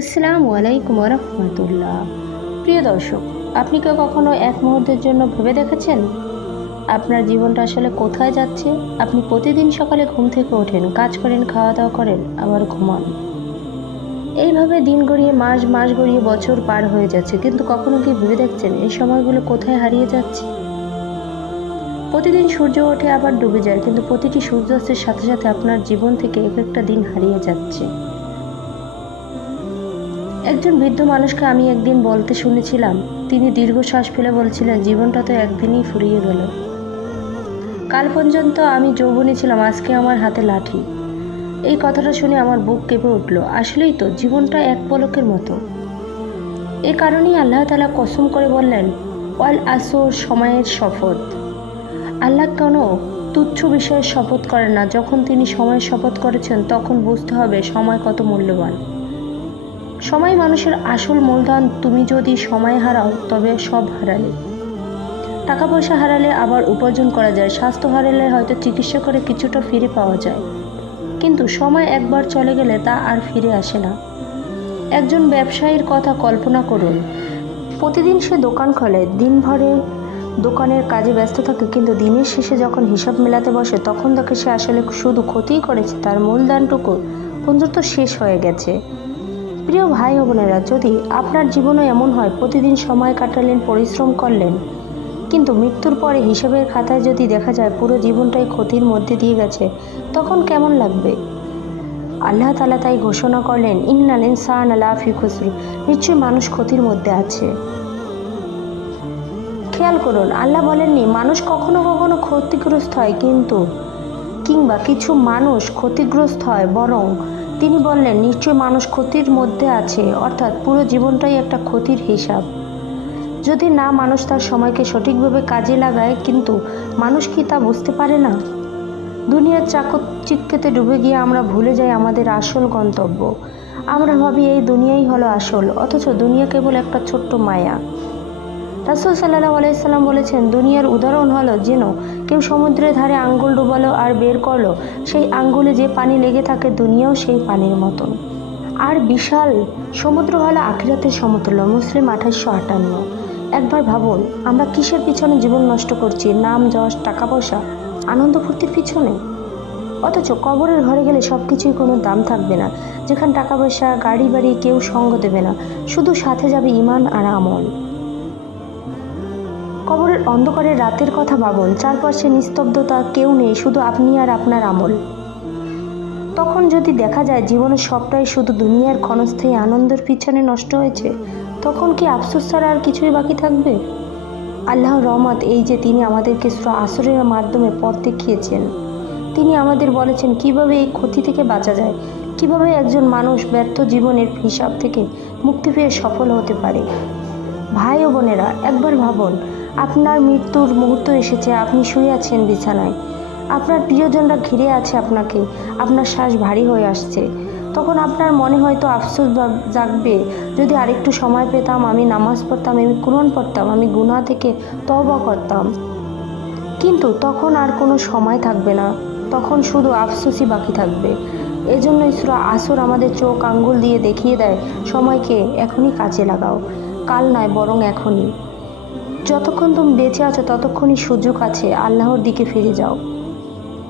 আসসালামু আলাইকুম রহমতুল্লাহ। প্রিয় দর্শক, আপনি কি কখনো এক মুহূর্তের জন্য ভেবে দেখেছেন? আপনার জীবনটা আসলে কোথায় যাচ্ছে? আপনি প্রতিদিন সকালে ঘুম থেকে ওঠেন, কাজ করেন খাওয়া দাওয়া করেন, আবার ঘুমান। এইভাবে দিন গড়িয়ে, মাস মাস গড়িয়ে বছর পার হয়ে যাচ্ছে, কিন্তু কখনো কি ভেবে দেখছেন এই সময়গুলো কোথায় হারিয়ে যাচ্ছে? প্রতিদিন সূর্য ওঠে, আবার ডুবে যায়, কিন্তু প্রতিটি সূর্যাস্তের সাথে সাথে আপনার জীবন থেকে এক একটা দিন হারিয়ে যাচ্ছে। একজন বৃদ্ধ মানুষকে আমি একদিন বলতে শুনেছিলাম, তিনি দীর্ঘশ্বাস ফেলে বলছিলেন, জীবনটা তো একদিনই ফুরিয়ে গেল। কাল পর্যন্ত আমি যৌবনী ছিলাম, আজকে আমার হাতে লাঠি। এই কথাটা শুনে আমার বুক কেঁপে উঠল। আসলেই তো, জীবনটা এক পলকের মতো। এ কারণেই আল্লাহ তালা কসম করে বললেন, ওয়াল আসর সময়ের শপথ। আল্লাহ কেন তুচ্ছ বিষয়ে শপথ করেন না? যখন তিনি সময়ের শপথ করেছেন, তখন বুঝতে হবে সময় কত মূল্যবান। সময় মানুষের আসল মূলধন তুমি যদি সময় হারাও, তবে সব হারালে। টাকা পয়সা হারালে আবার উপার্জন করা যায়, স্বাস্থ্য হারালে হয়তো চিকিৎসা করে কিছুটা ফিরে পাওয়া যায়। কিন্তু সময় একবার চলে গেলে তা আর ফিরে আসে না। একজন ব্যবসায়ীর কথা কল্পনা করুন। প্রতিদিন সে দোকান খোলে দিনভরে দোকানের কাজে ব্যস্ত থাকে, কিন্তু দিনের শেষে যখন হিসাব মেলাতে বসে, তখন দেখে সে আসলে শুধু ক্ষতিই করেছে, তার মূলধনটুকু পর্যন্ত শেষ হয়ে গেছে। প্রিয় ভাই ও বোনেরা, যদি আপনার জীবনও এমন হয়, প্রতিদিন সময় কাটালেন, পরিশ্রম করলেন, কিন্তু মৃত্যুর পরে হিসাবের খাতায় যদি দেখা যায় পুরো জীবনটাই ক্ষতির মধ্যে দিয়ে গেছে, তখন কেমন লাগবে? আল্লাহ তালা তাই ঘোষণা করলেন, ইন্নাল আলা ফি খুসরু নিশ্চয়ই মানুষ ক্ষতির মধ্যে আছে। খেয়াল করুন, আল্লাহ বলেননি, মানুষ কখনো কখনো ক্ষতিগ্রস্ত হয়, কিন্তু কিংবা, কিছু মানুষ ক্ষতিগ্রস্ত হয়, বরং তিনি বললেন, নিশ্চয় মানুষ ক্ষতির মধ্যে আছে, অর্থাৎ পুরো জীবনটাই একটা ক্ষতির হিসাব। যদি না মানুষ তার সময়কে সঠিকভাবে কাজে লাগায়, কিন্তু মানুষ কি তা বুঝতে পারে না? দুনিয়ার চাকচিক্যতে ডুবে গিয়ে আমরা ভুলে যাই আমাদের আসল গন্তব্য। আমরা ভাবি, এই দুনিয়াই হলো আসল, অথচ দুনিয়া কেবল একটা ছোট্ট মায়া। রাসুল সাল্লাহ আলাইসাল্লাম বলেছেন, দুনিয়ার উদাহরণ হলো যেন কেউ সমুদ্রের ধারে আঙ্গুল ডুবালো আর বের করল। সেই আঙ্গুলে যে পানি লেগে থাকে, দুনিয়াও সেই পানির মতন। আর বিশাল সমুদ্র হলো আখিরাতের সমতুল্য মুসলিম আঠাশশো আটান্ন। একবার ভাবুন, আমরা কিসের পিছনে জীবন নষ্ট করছি? নাম, যশ টাকা পয়সা আনন্দ ফুর্তির পিছনে? অথচ কবরের ঘরে গেলে সব কিছুই কোনো দাম থাকবে না। যেখানে টাকা পয়সা গাড়ি বাড়ি কেউ সঙ্গ দেবে না। শুধু সাথে যাবে ইমান আর আমল। কবরের অন্ধকারের রাতের কথা ভাবুন চারপাশে নিস্তব্ধতা কেউ নেই, শুধু আপনি আর আপনার আমল। তখন যদি দেখা যায় জীবনের সবটাই শুধু দুনিয়ার ক্ষণস্থায়ী আনন্দের পিছনে নষ্ট হয়েছে, তখন কি আফসোস ছাড়া আর কিছুই বাকি থাকবে? আল্লাহ রহমত এই যে তিনি আমাদেরকে আসরের মাধ্যমে পথ দেখিয়েছেন। তিনি আমাদের বলেছেন, কীভাবে এই ক্ষতি থেকে বাঁচা যায়? কীভাবে একজন মানুষ ব্যর্থ জীবনের হিসাব থেকে মুক্তি পেয়ে সফল হতে পারে? ভাই ও বোনেরা, একবার ভাবুন আপনার মৃত্যুর মুহূর্ত এসেছে, আপনি শুয়ে আছেন বিছানায়। আপনার প্রিয়জনরা ঘিরে আছে আপনাকে, আপনার শ্বাস ভারী হয়ে আসছে। তখন আপনার মনে হয়তো আফসোস জাগবে, যদি আরেকটু সময় পেতাম, আমি নামাজ পড়তাম, আমি কোরআন পড়তাম, আমি গুণা থেকে তবা করতাম। কিন্তু তখন আর কোনো সময় থাকবে না, তখন শুধু আফসোসই বাকি থাকবে। এজন্য ইসরা আসর আমাদের চোখ আঙ্গুল দিয়ে দেখিয়ে দেয়, সময়কে এখনই কাজে লাগাও। কাল নয়, বরং এখনই। যতক্ষণ তুমি বেঁচে আছো, ততক্ষণই সুযোগ আছে, আল্লাহর দিকে ফিরে যাও।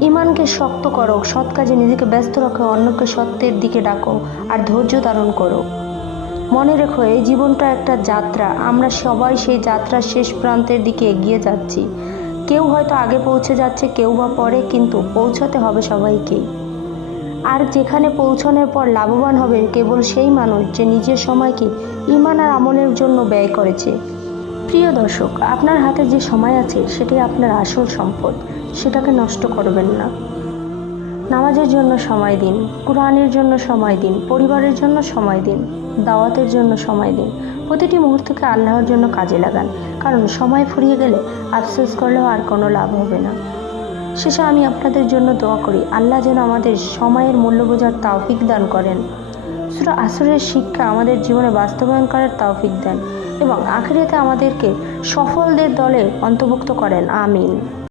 ইমানকে শক্ত করো, সৎ কাজে নিজেকে ব্যস্ত রাখো, অন্যকে সত্যের দিকে ডাকো আর ধৈর্য ধারণ করো। মনে রেখো, এই জীবনটা একটা যাত্রা। আমরা সবাই সেই যাত্রার শেষ প্রান্তের দিকে এগিয়ে যাচ্ছি। কেউ হয়তো আগে পৌঁছে যাচ্ছে, কেউ বা পরে, কিন্তু পৌঁছাতে হবে সবাইকেই। আর যেখানে পৌঁছানোর পর লাভবান হবে, কেবল সেই মানুষ যে নিজের সময়কে ইমান আর আমলের জন্য ব্যয় করেছে। প্রিয় দর্শক, আপনার হাতে যে সময় আছে সেটাই আপনার আসল সম্পদ। সেটাকে নষ্ট করবেন না। নামাজের জন্য সময় দিন, কোরআনের জন্য সময় দিন, পরিবারের জন্য সময় দিন, দাওয়াতের জন্য সময় দিন। প্রতিটি মুহূর্তকে আল্লাহর জন্য কাজে লাগান, কারণ সময় ফুরিয়ে গেলে আফসোস করলেও আর কোনো লাভ হবে না। শেষে আমি আপনাদের জন্য দোয়া করি, আল্লাহ যেন আমাদের সময়ের মূল্য বোঝার তাওফিক দান করেন। সুরা আসরের শিক্ষা আমাদের জীবনে বাস্তবায়ন করার তাওফিক দেন। এবং আখিরাতে আমাদেরকে সফলদের দলে অন্তর্ভুক্ত করেন আমিন।